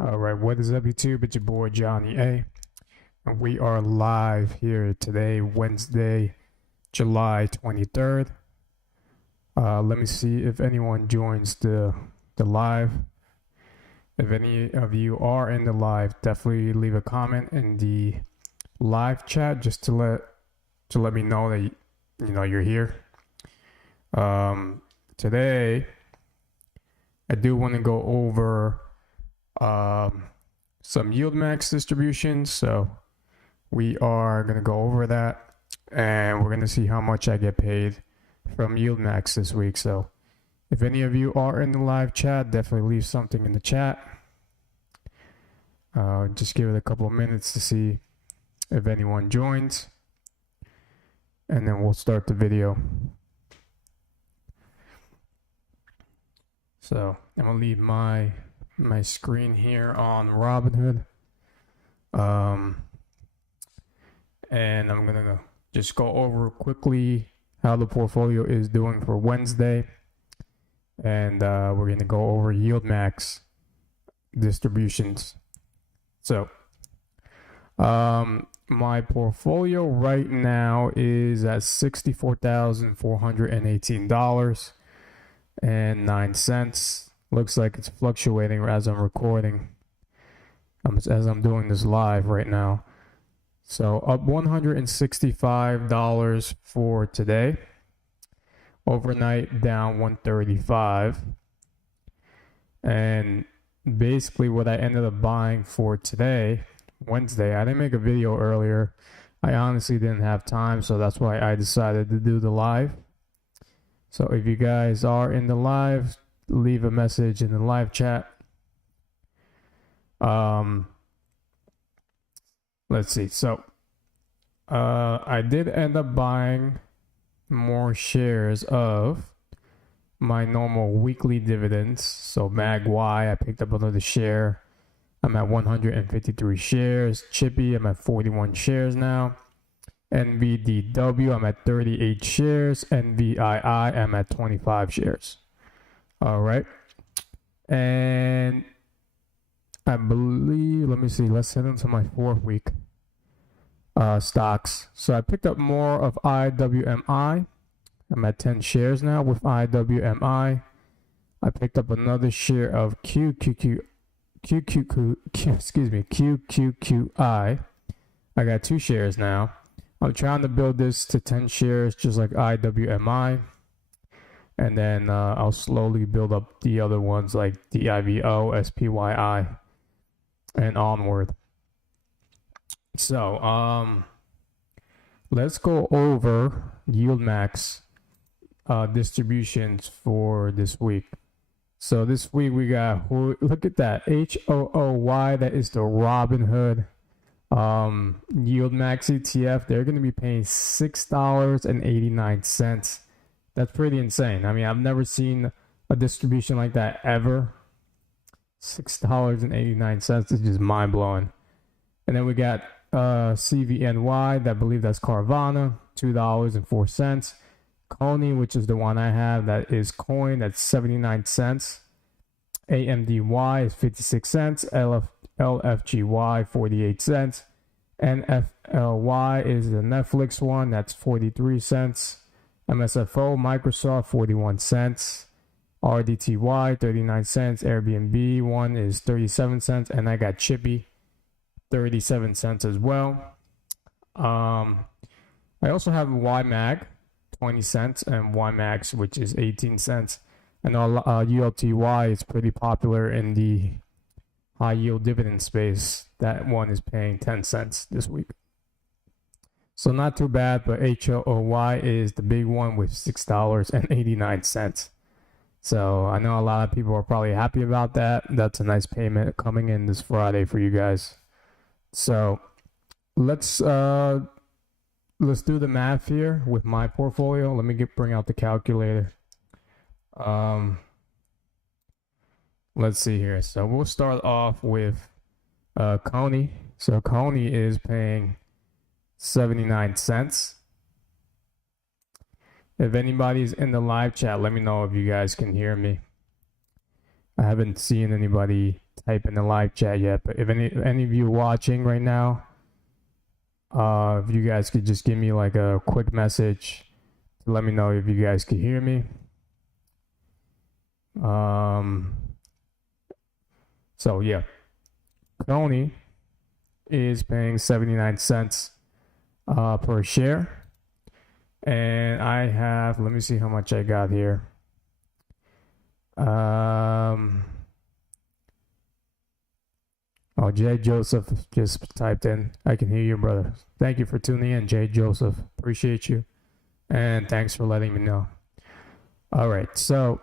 All right, what is up, YouTube? It's your boy Johnny A, and we are live here today, Wednesday, July 23rd. Let me see if anyone joins the live. If any of you are in the live, definitely leave a comment in the live chat just to let me know that you're here. Today, I do want to go over some Yieldmax distributions, so we are going to go over that, and we're going to see how much I get paid from Yieldmax this week. So if any of you are in the live chat, definitely leave something in the chat. Just give it a couple of minutes to see if anyone joins, and then we'll start the video. So I'm gonna leave my screen here on Robinhood, and I'm gonna just go over quickly how the portfolio is doing for Wednesday, and we're gonna go over Yieldmax distributions. So my portfolio right now is at $64,418.09. Looks like it's fluctuating as I'm recording, as I'm doing this live right now. So up $165 for today. Overnight down $135. And basically what I ended up buying for today, Wednesday, I didn't make a video earlier. I honestly didn't have time, so that's why I decided to do the live. So if you guys are in the live, leave a message in the live chat. Let's see. So I did end up buying more shares of my normal weekly dividends. So MAGY, I picked up another share. I'm at 153 shares. Chippy, I'm at 41 shares now. NVDW, I'm at 38 shares. NVII, I'm at 25 shares. All right. And I believe, let me see, let's head into my 4th week stocks. So I picked up more of IWMI. I'm at 10 shares now with IWMI. I picked up another share of QQQI. I got 2 shares now. I'm trying to build this to 10 shares just like IWMI. And then I'll slowly build up the other ones like DIVO, SPYI, and onward. So let's go over Yieldmax distributions for this week. So this week we got, look at that, HOOY, that is the Robinhood Yieldmax ETF. They're going to be paying $6.89. That's pretty insane. I mean, I've never seen a distribution like that ever. $6.89 is just mind blowing. And then we got CVNY, I believe that's Carvana, $2.04. Coney, which is the one I have, that is Coin, that's 79 cents. AMDY is 56 cents. LFGY 48 cents. NFLY is the Netflix one, that's 43 cents. MSFO Microsoft 41 cents. RDTY 39 cents. Airbnb one is 37 cents, and I got Chippy 37 cents as well. I also have YMAG 20 cents and YMAX, which is 18 cents. I know ULTY is pretty popular in the high yield dividend space. That one is paying 10 cents this week. So not too bad, but HOOY is the big one with $6.89. So I know a lot of people are probably happy about that. That's a nice payment coming in this Friday for you guys. So let's do the math here with my portfolio. Let me bring out the calculator. Let's see here. So we'll start off with Coney. So Coney is paying 79 cents. If anybody's in the live chat, let me know if you guys can hear me. I haven't seen anybody type in the live chat yet, but if any of you watching right now, if you guys could just give me like a quick message to let me know if you guys could hear me. So yeah, Coney is paying 79 cents per share, and I have, let me see how much I got here. Oh, Jay Joseph just typed in, I can hear you, brother. Thank you for tuning in, Jay Joseph. Appreciate you. And thanks for letting me know. All right, so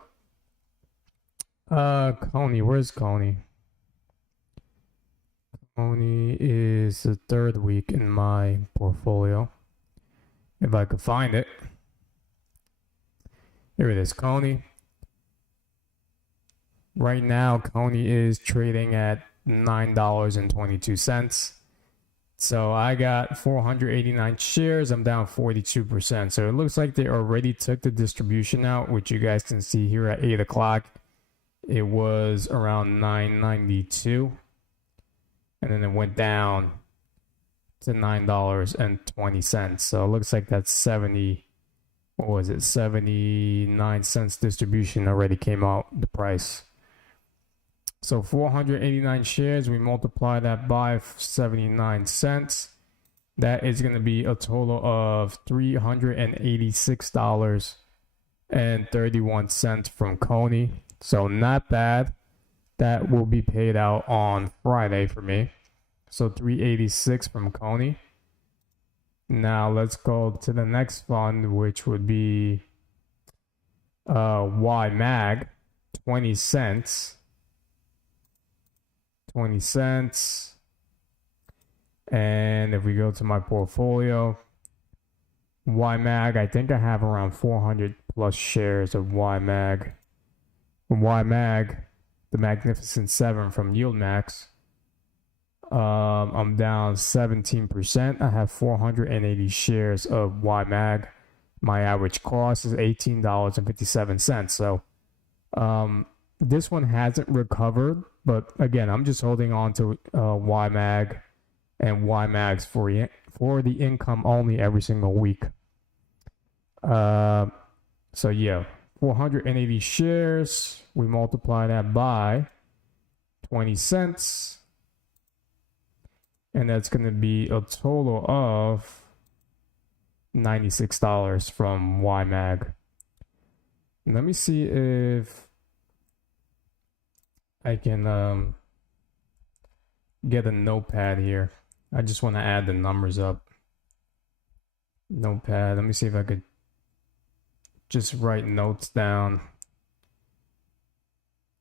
Coney, where's Coney? Coney is the third week in my portfolio. If I could find it. Here it is, Coney. Right now, Coney is trading at $9.22. So I got 489 shares. I'm down 42%. So it looks like they already took the distribution out, which you guys can see here at 8 o'clock. It was around 9.92. And then it went down to $9.20. So it looks like that's 79 cents distribution already came out, the price. So 489 shares, we multiply that by 79 cents. That is going to be a total of $386.31 from Coney. So not bad. That will be paid out on Friday for me. So 386 from Coney. Now let's go to the next fund, which would be YMAG, 20 cents. 20 cents. And if we go to my portfolio, YMAG, I think I have around 400 plus shares of YMAG. YMAG, the Magnificent Seven from Yieldmax. I'm down 17%. I have 480 shares of YMAG. My average cost is $18.57. So this one hasn't recovered, but again, I'm just holding on to YMAG and YMAX for the income only every single week. So yeah, 480 shares. We multiply that by 20 cents. And that's going to be a total of $96 from YMAG. Let me see if I can get a notepad here. I just want to add the numbers up. Notepad. Let me see if I could just write notes down.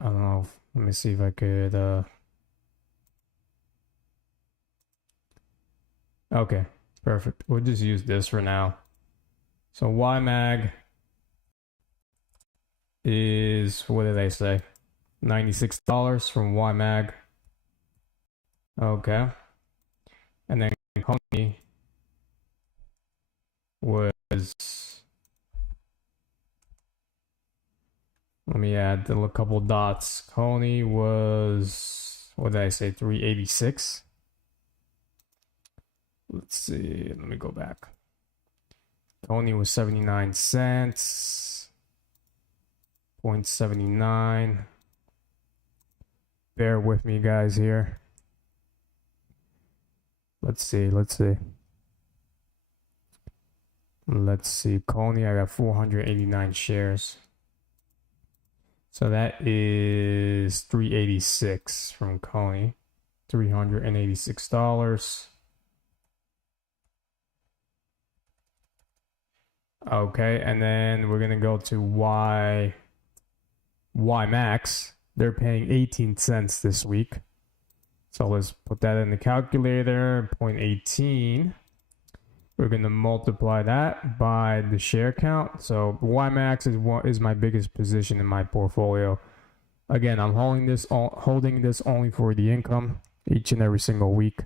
I don't know. Let me see if I could. Okay, perfect. We'll just use this for now. So YMAG is, what did I say? $96 from YMAG. Okay. And then Coney was, let me add a couple dots. Coney was, what did I say? 386. Let's see. Let me go back. Coney was 79 cents. 0.79. Bear with me, guys, here. Let's see. Coney, I got 489 shares. So that is 386 from Coney. $386. Okay, and then we're gonna go to YMAX. They're paying 18 cents this week. So let's put that in the calculator, 0.18. We're gonna multiply that by the share count. So YMAX is my biggest position in my portfolio. Again, I'm holding this only for the income each and every single week.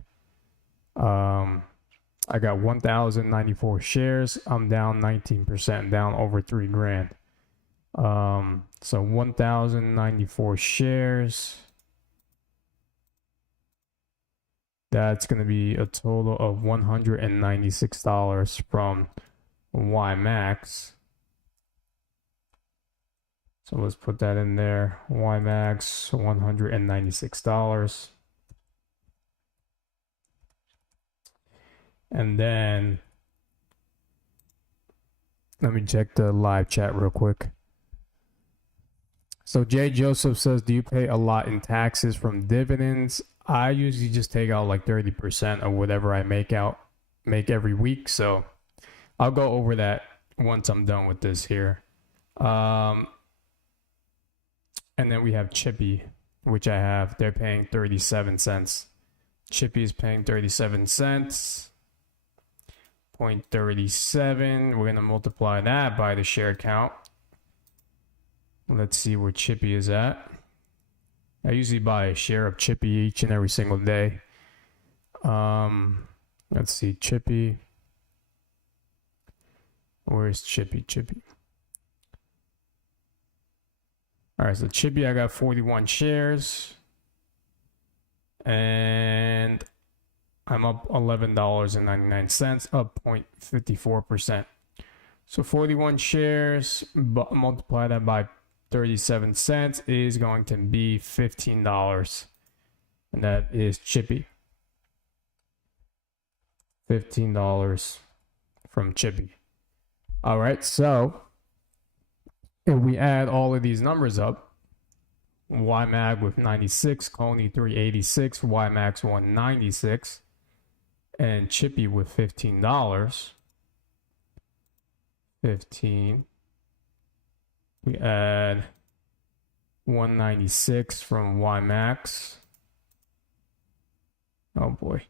I got 1,094 shares. I'm down 19%, down over $3,000. So 1,094 shares. That's going to be a total of $196 from Yieldmax. So let's put that in there. Yieldmax, $196. And then let me check the live chat real quick. So Jay Joseph says, do you pay a lot in taxes from dividends? I usually just take out like 30% of whatever I make every week. So I'll go over that once I'm done with this here. And then we have Chippy, which I have. They're paying 37 cents. Chippy is paying 37 cents. 0.37. We're going to multiply that by the share count. Let's see where Chippy is at. I usually buy a share of Chippy each and every single day. Let's see, Chippy. Where's Chippy? All right, so Chippy, I got 41 shares. And I'm up $11.99, up 0.54%. So 41 shares, multiply that by 37 cents is going to be $15. And that is Chippy. $15 from Chippy. All right, so if we add all of these numbers up, YMAG with 96, Coney 386, Yieldmax 196, and Chippy with $15. 15. We add 196 from Yieldmax. Oh boy.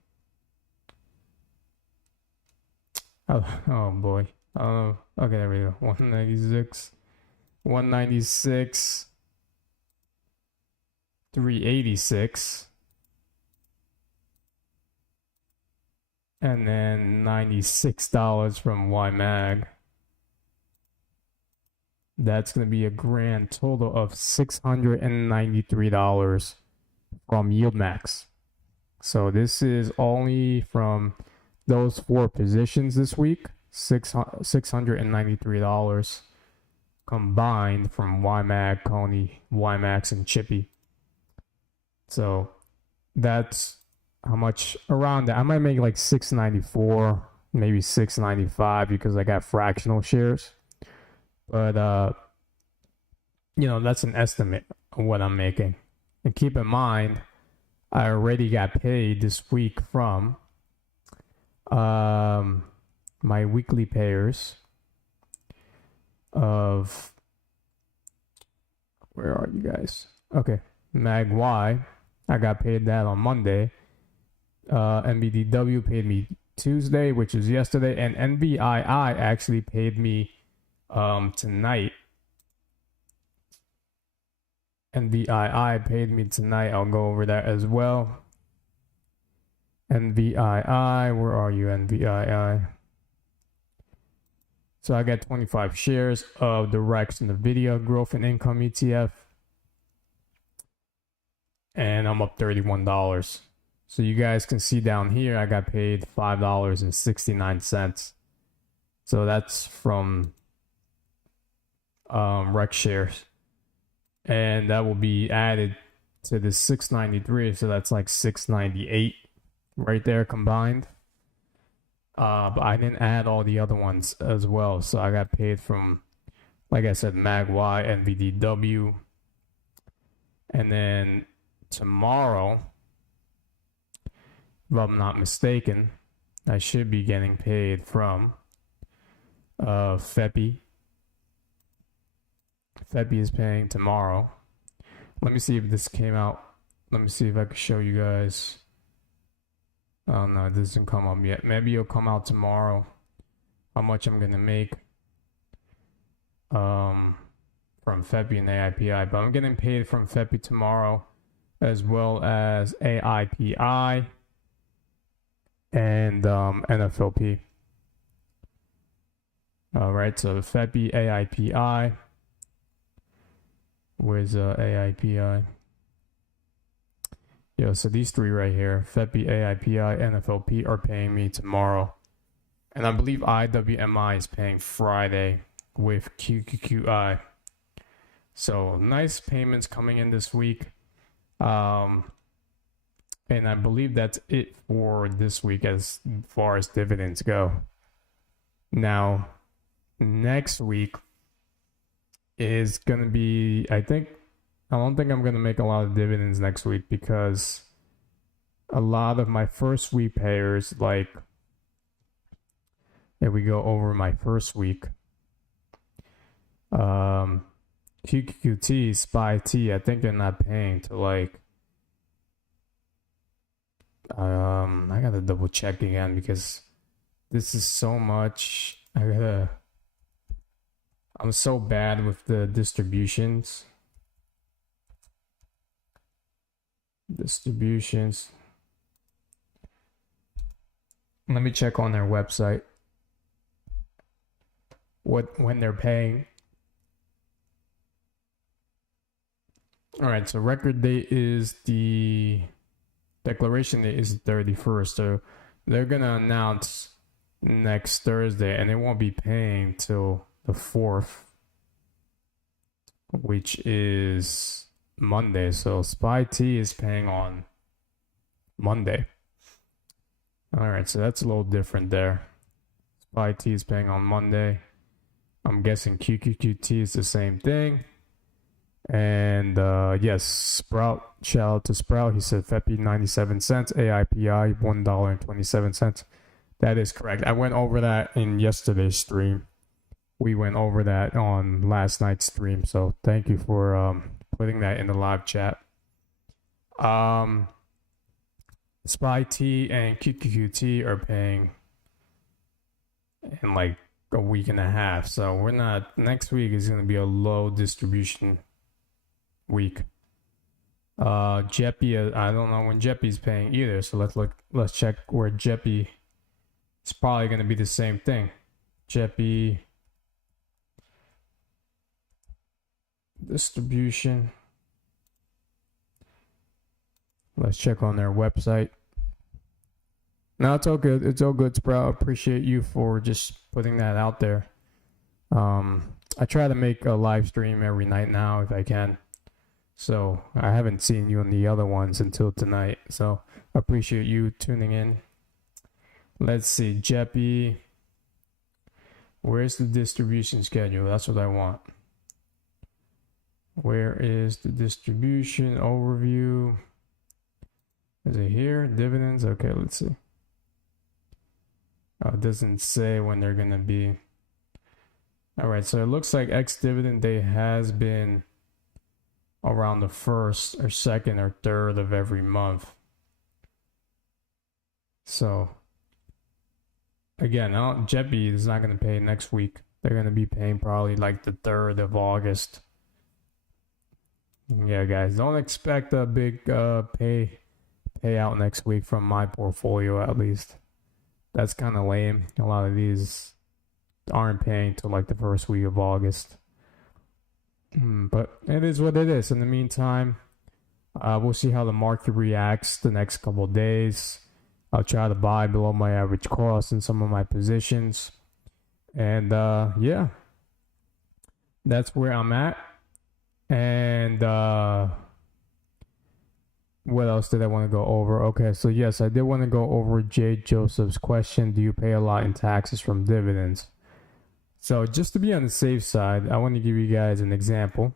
Oh boy. Oh, okay, there we go. 196. 196. 386. And then $96 from YMAG. That's going to be a grand total of $693 from Yieldmax. So this is only from those 4 positions this week. $693 combined from YMAG, Coney, Yieldmax, and Chippy. So that's how much around that. I might make like $694, maybe $695 because I got fractional shares. But, that's an estimate of what I'm making. And keep in mind, I already got paid this week from my weekly payers of, where are you guys? Okay, Mag Y. I got paid that on Monday. NBDW paid me Tuesday, which was yesterday, and NBII actually paid me tonight. NBII paid me tonight. I'll go over that as well. NBII, where are you, NBII? So I got 25 shares of the Rex and the Video Growth and Income ETF. And I'm up $31. So you guys can see down here, I got paid $5.69. So that's from Rex shares. And that will be added to the 693. So that's like 698 right there combined. But I didn't add all the other ones as well. So I got paid from, like I said, MagY, NVDW. And then tomorrow, if I'm not mistaken, I should be getting paid from FEPI. FEPI is paying tomorrow. Let me see if this came out. Let me see if I can show you guys. Oh no, it doesn't come up yet. Maybe it'll come out tomorrow. How much I'm gonna make from FEPI and AIPI. But I'm getting paid from FEPI tomorrow, as well as AIPI and NFLP. All right, so FEPI, AIPI, Where's AIPI? Yo, so these three right here, FEPI, AIPI, NFLP, are paying me tomorrow. And I believe IWMI is paying Friday with QQQI. So nice payments coming in this week. And I believe that's it for this week as far as dividends go. Now, next week is going to be, I don't think I'm going to make a lot of dividends next week because a lot of my first week payers, like, if we go over my first week, QQT, SPY-T, I think they're not paying to like, I gotta double check again because this is so much. I'm so bad with the distributions. Let me check on their website when they're paying. All right, so record date is the declaration date is the 31st. So they're gonna announce next Thursday, and they won't be paying till the 4th, which is Monday. So SPY-T is paying on Monday. All right, so that's a little different there. SPY-T is paying on Monday. I'm guessing QQQT is the same thing. And yes, Sprout, shout out to Sprout. He said FEPI 97 cents, AIPI $1.27. That is correct. I went over that in yesterday's stream. We went over that on last night's stream. So thank you for putting that in the live chat. SPY-T and QQQT are paying in like a week and a half. So we're not, next week is going to be a low distribution week. JEPI, I don't know when JEPI's paying either. So let's check where JEPI is probably going to be the same thing. JEPI distribution. Let's check on their website. No, it's all good. It's all good, Sprout. Appreciate you for just putting that out there. I try to make a live stream every night now if I can. So I haven't seen you on the other ones until tonight. So I appreciate you tuning in. Let's see, JEPI. Where's the distribution schedule? That's what I want. Where is the distribution overview? Is it here? Dividends? Okay, let's see. Oh, it doesn't say when they're going to be. All right, so it looks like ex-dividend day has been around the 1st or 2nd or 3rd of every month. So, again, JEPI is not going to pay next week. They're going to be paying probably like the 3rd of August. Yeah, guys, don't expect a big payout next week from my portfolio, at least. That's kind of lame. A lot of these aren't paying till like the 1st week of August. But it is what it is. In the meantime, we'll see how the market reacts the next couple of days. I'll try to buy below my average cost in some of my positions. And yeah, that's where I'm at. And what else did I want to go over? Okay, so yes, I did want to go over Jay Joseph's question. Do you pay a lot in taxes from dividends? So just to be on the safe side, I want to give you guys an example.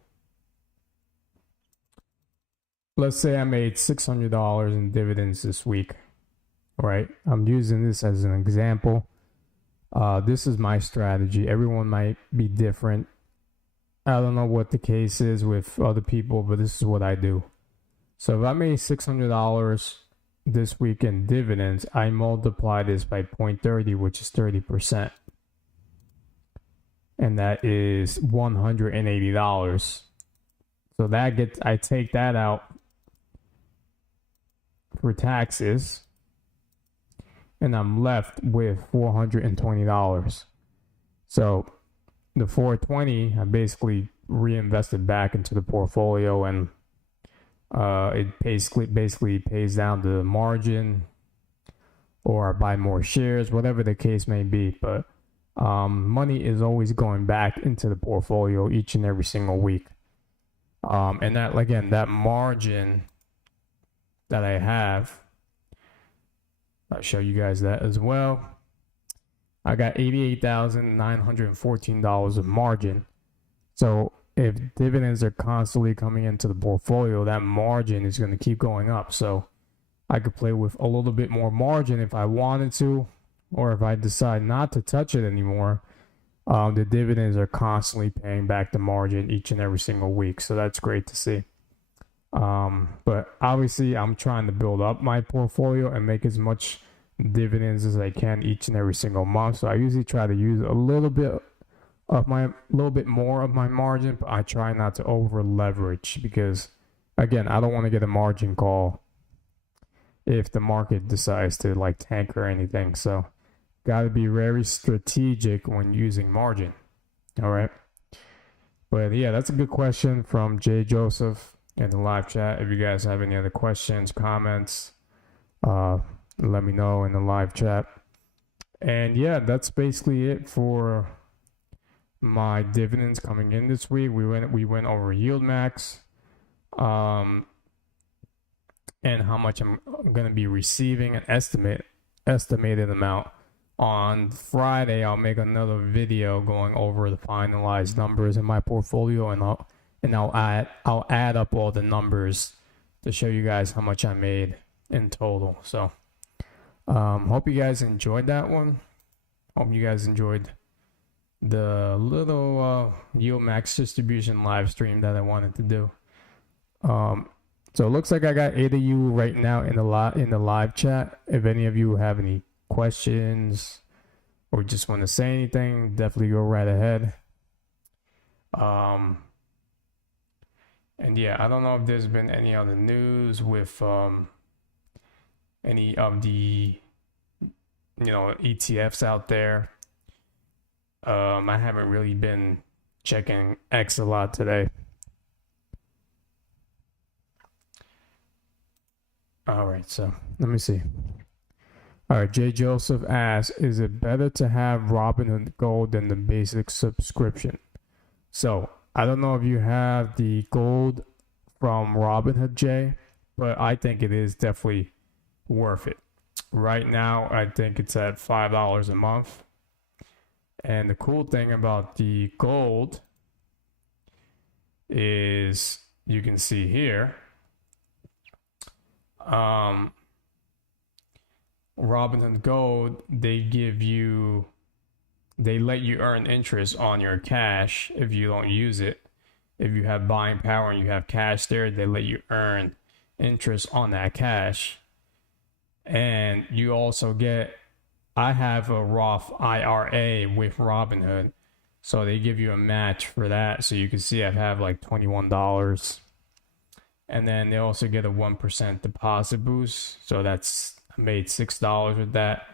Let's say I made $600 in dividends this week, right? I'm using this as an example. This is my strategy. Everyone might be different. I don't know what the case is with other people, but this is what I do. So if I made $600 this week in dividends, I multiply this by 0.30, which is 30%. And that is $180. So I take that out for taxes, and I'm left with $420. So the $420, I basically reinvest it back into the portfolio, and it basically pays down the margin, or I buy more shares, whatever the case may be. But money is always going back into the portfolio each and every single week. And that, again, that margin that I have, I'll show you guys that as well. I got $88,914 of margin. So if dividends are constantly coming into the portfolio, that margin is going to keep going up. So I could play with a little bit more margin if I wanted to, or if I decide not to touch it anymore. The dividends are constantly paying back the margin each and every single week. So that's great to see. But obviously I'm trying to build up my portfolio and make as much dividends as I can each and every single month. So I usually try to use a little bit more of my margin, but I try not to over leverage, because again, I don't want to get a margin call if the market decides to like tank or anything. So got to be very strategic when using margin. All right. But yeah, that's a good question from Jay Joseph in the live chat. If you guys have any other questions, comments, let me know in the live chat. And yeah, that's basically it for my dividends coming in this week. We went over Yieldmax, and how much I'm going to be receiving, an estimated amount. On Friday, I'll make another video going over the finalized numbers in my portfolio, and I'll add up all the numbers to show you guys how much I made in total. So hope you guys enjoyed that one. Hope you guys enjoyed the little Yieldmax distribution live stream that I wanted to do. So it looks like I got 8 of you right now in the live chat. If any of you have any questions or just want to say anything, definitely go right ahead. And yeah, I don't know if there's been any other news with any of the ETFs out there. I haven't really been checking X a lot today. All right, so let me see. All right, Jay Joseph asks, is it better to have Robinhood Gold than the basic subscription? So I don't know if you have the gold from Robinhood, Jay, but I think it is definitely worth it. Right now, I think it's at $5 a month. And the cool thing about the gold is you can see here, Robinhood Gold, they let you earn interest on your cash if you don't use it. If you have buying power and you have cash there, they let you earn interest on that cash. And you also get, I have a Roth IRA with Robinhood, so they give you a match for that. So you can see I have like $21. And then they also get a 1% deposit boost. So that's, I made $6 with that.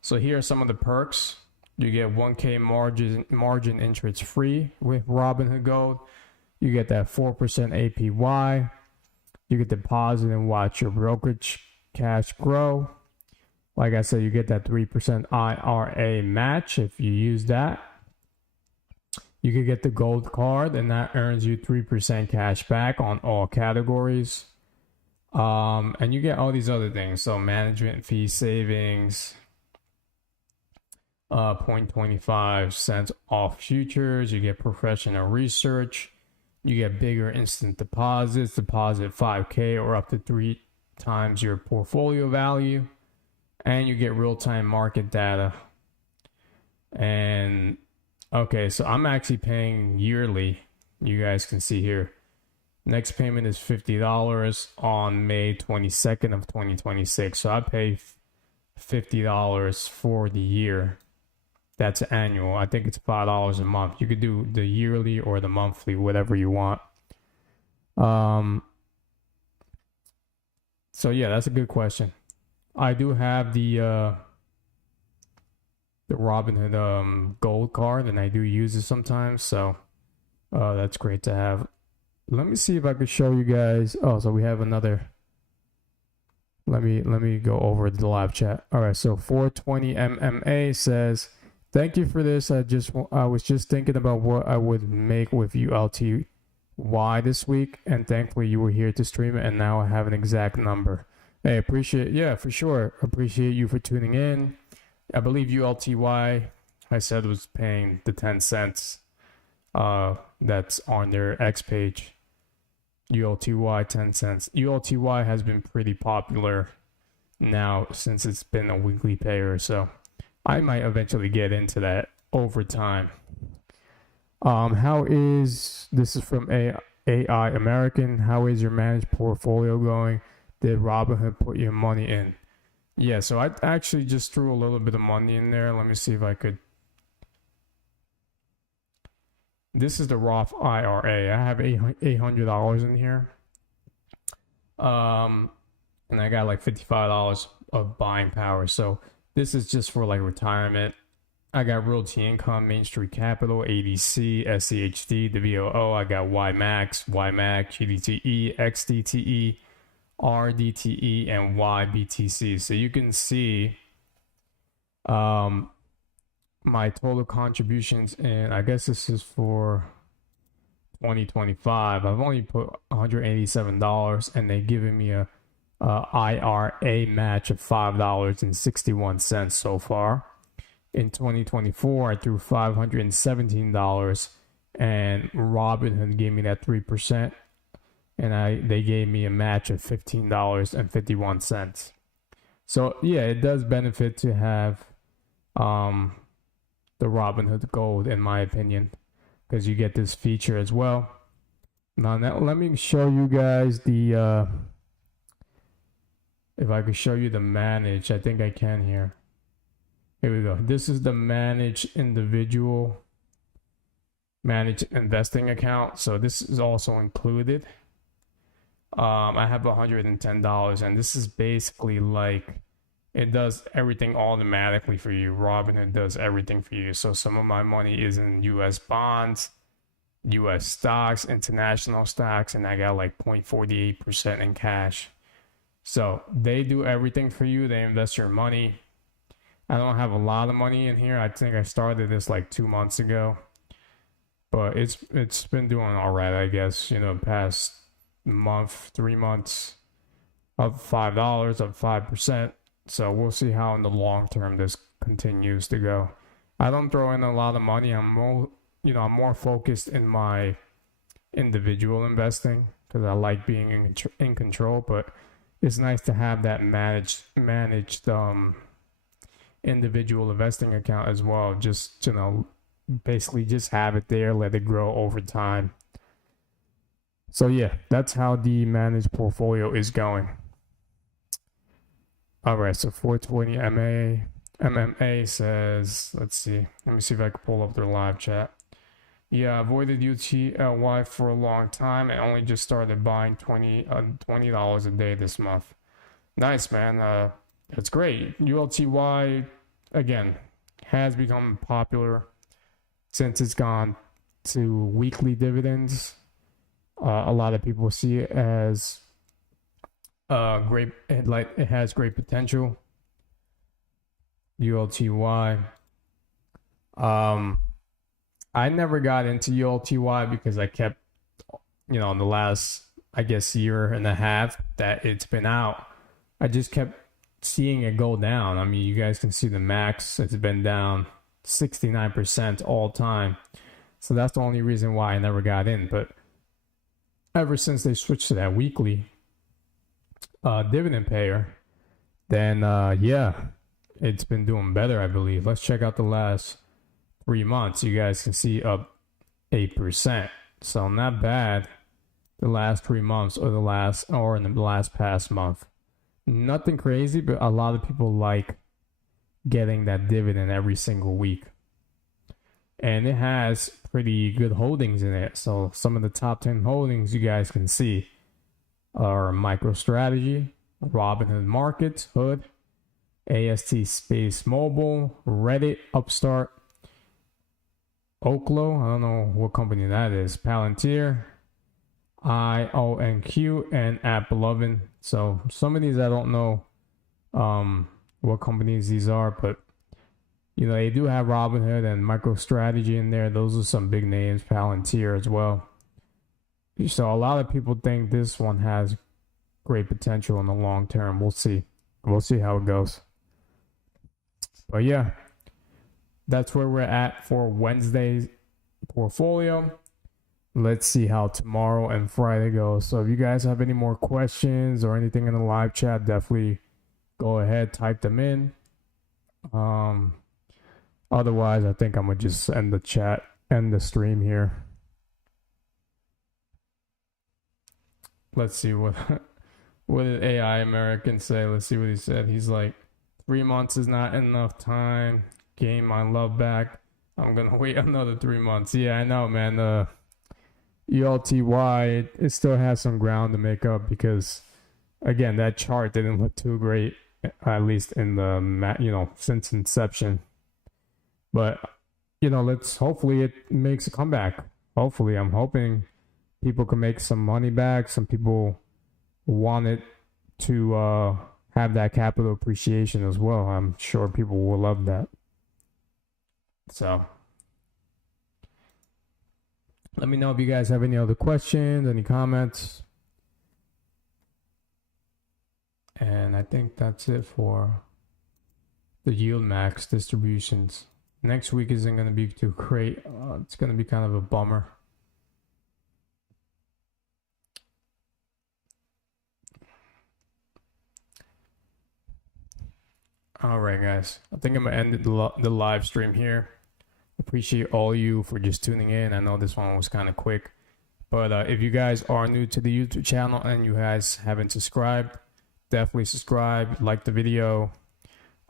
So here are some of the perks. You get 1K margin interest free with Robinhood Gold. You get that 4% APY. You get deposit and watch your brokerage cash grow. Like I said, you get that 3% IRA match if you use that. You could get the gold card, and that earns you 3% cash back on all categories. And you get all these other things. So management fee savings, 0.25 cents off futures. You get professional research. You get bigger instant deposits, deposit 5K or up to 3 times your portfolio value. And you get real-time market data. And okay, so I'm actually paying yearly. You guys can see here. Next payment is $50 on May 22nd of 2026. So I pay $50 for the year. That's annual. I think it's $5 a month. You could do the yearly or the monthly, whatever you want. So yeah, that's a good question. I do have the the Robinhood gold card, and I do use it sometimes, so that's great to have. Let me see if I could show you guys. Oh, so we have another. Let me go over the live chat. All right, so 420 MMA says, "Thank you for this. I was just thinking about what I would make with ULTY this week, and thankfully you were here to stream it, and now I have an exact number." Hey, appreciate, yeah, for sure. Appreciate you for tuning in. I believe ULTY, I said, was paying the 10 cents that's on their X page. ULTY 10 cents. ULTY has been pretty popular now since it's been a weekly payer, so I might eventually get into that over time. This is from AI American. How is your managed portfolio going? Did Robinhood put your money in? Yeah, so I actually just threw a little bit of money in there. Let me see if I could. This is the Roth IRA. I have $800 in here. And I got like $55 of buying power. So this is just for like retirement. I got Realty Income, Main Street Capital, ADC, SCHD, the VOO. I got Yieldmax, GDTE, XDTE, RDTE, and YBTC. So you can see my total contributions, and I guess this is for 2025. I've only put $187, and they're giving me a IRA match of $5.61 so far. In 2024, I threw $517, and Robinhood gave me that 3%, and they gave me a match of $15.51. So yeah, it does benefit to have the Robinhood Gold, in my opinion, because you get this feature as well. Now let me show you guys the if I could show you the manage. I think I can here. Here we go. This is the manage investing account. So this is also included. I have $110, and this is basically like, it does everything automatically for you. Robinhood does everything for you. So some of my money is in US bonds, US stocks, international stocks, and I got like 0.48% in cash. So they do everything for you. They invest your money. I don't have a lot of money in here. I think I started this like 2 months ago, but it's been doing all right, I guess. Past month, 3 months, up $5, up 5%. So we'll see how in the long term this continues to go. I don't throw in a lot of money. I'm more focused in my individual investing because I like being in control. But it's nice to have that managed individual investing account as well. Just basically just have it there, let it grow over time. So yeah, that's how the managed portfolio is going. All right, so 420 MMA says, let's see. Let me see if I can pull up their live chat. Yeah, I avoided UTLY for a long time and only just started buying $20 a day this month. Nice, man. That's great. ULTY, again, has become popular since it's gone to weekly dividends. A lot of people see it as great. It has great potential. ULTY. I never got into ULTY because I kept, in the last, I guess, year and a half that it's been out, I just kept seeing it go down. I mean, you guys can see the max. It's been down 69% all time. So that's the only reason why I never got in. But ever since they switched to that weekly dividend payer, then yeah, it's been doing better, I believe. Let's check out the last 3 months. You guys can see up 8%. So not bad the last 3 months in the last past month. Nothing crazy, but a lot of people like getting that dividend every single week. And it has pretty good holdings in it. So some of the top 10 holdings you guys can see are MicroStrategy, Robinhood Markets, Hood, AST Space Mobile, Reddit, Upstart, Oklo, I don't know what company that is, Palantir, IONQ, and AppLovin. So some of these I don't know what companies these are, but you know, they do have Robinhood and MicroStrategy in there. Those are some big names, Palantir as well. So a lot of people think this one has great potential in the long term. We'll see. We'll see how it goes. But yeah, that's where we're at for Wednesday's portfolio. Let's see how tomorrow and Friday goes. So if you guys have any more questions or anything in the live chat, definitely go ahead, type them in. Otherwise, I think I'm gonna just end the stream here. Let's see what did AI American say. Let's see what he said. He's like, 3 months is not enough time. Gain my love back. I'm gonna wait another 3 months. Yeah, I know, man. ELTY, it still has some ground to make up because, again, that chart didn't look too great, at least in the since inception. But hopefully it makes a comeback. Hopefully, I'm hoping people can make some money back. Some people want it to have that capital appreciation as well. I'm sure people will love that. So let me know if you guys have any other questions, any comments. And I think that's it for the Yieldmax distributions. Next week isn't going to be too great. It's going to be kind of a bummer. All right, guys. I think I'm going to end the live stream here. Appreciate all you for just tuning in. I know this one was kind of quick. But if you guys are new to the YouTube channel and you guys haven't subscribed, definitely subscribe, like the video.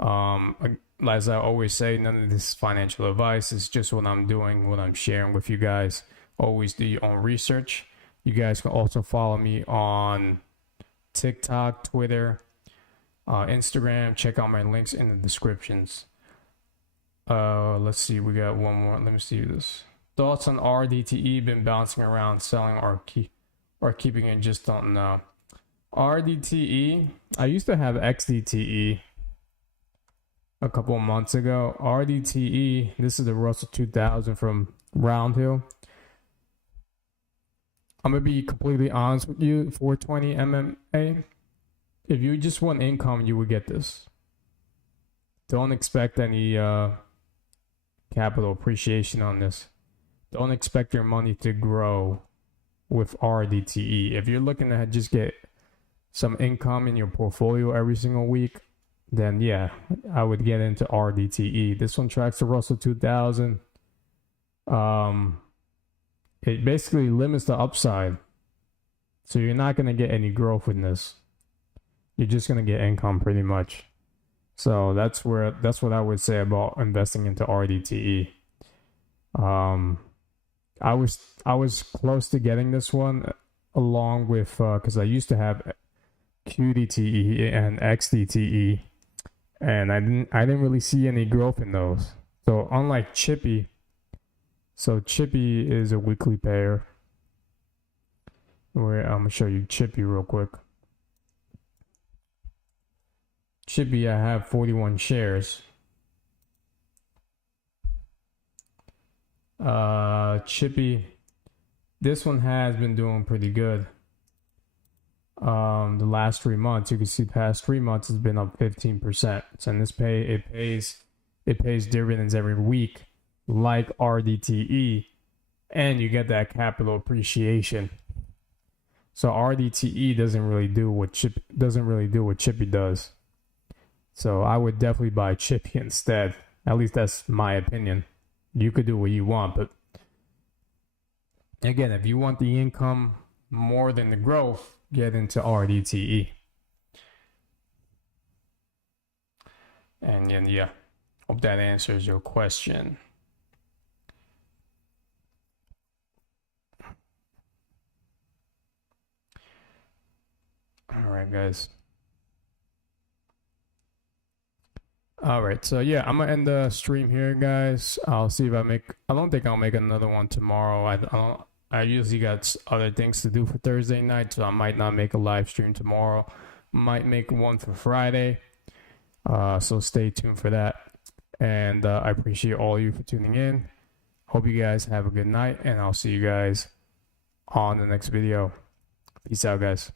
As I always say, none of this is financial advice. It's just what I'm doing, what I'm sharing with you guys. Always do your own research. You guys can also follow me on TikTok, Twitter, Instagram. Check out my links in the descriptions. Let's see, we got one more. Let me see this. Thoughts on RDTE? Been bouncing around, selling or keeping it, just don't know. RDTE, I used to have XDTE a couple of months ago. RDTE, this is the Russell 2000 from Roundhill. I'm gonna be completely honest with you. 420 MMA. If you just want income, you would get this. Don't expect any capital appreciation on this. Don't expect your money to grow with RDTE. If you're looking to just get some income in your portfolio every single week, then yeah, I would get into RDTE. This one tracks the Russell 2000. It basically limits the upside. So you're not going to get any growth in this. You're just going to get income pretty much. So that's what I would say about investing into RDTE. I was close to getting this one along with because I used to have QDTE and XDTE, and I didn't really see any growth in those. So unlike Chippy, so Chippy is a weekly payer. Where I'm gonna show you Chippy real quick. Chippy, I have 41 shares. Chippy, this one has been doing pretty good. The last 3 months, you can see past 3 months has been up 15%. And this it pays dividends every week, like RDTE, and you get that capital appreciation. So RDTE doesn't really do what Chippy does. So I would definitely buy Chippy instead. At least that's my opinion. You could do what you want, but again, if you want the income more than the growth, get into RDTE. And then, yeah, hope that answers your question. All right, guys. All right, so yeah, I'm gonna end the stream here, guys. I'll see if I don't think I'll make another one tomorrow. I don't. I usually got other things to do for Thursday night, so I might not make a live stream tomorrow. Might make one for Friday. So stay tuned for that. And I appreciate all of you for tuning in. Hope you guys have a good night, and I'll see you guys on the next video. Peace out, guys.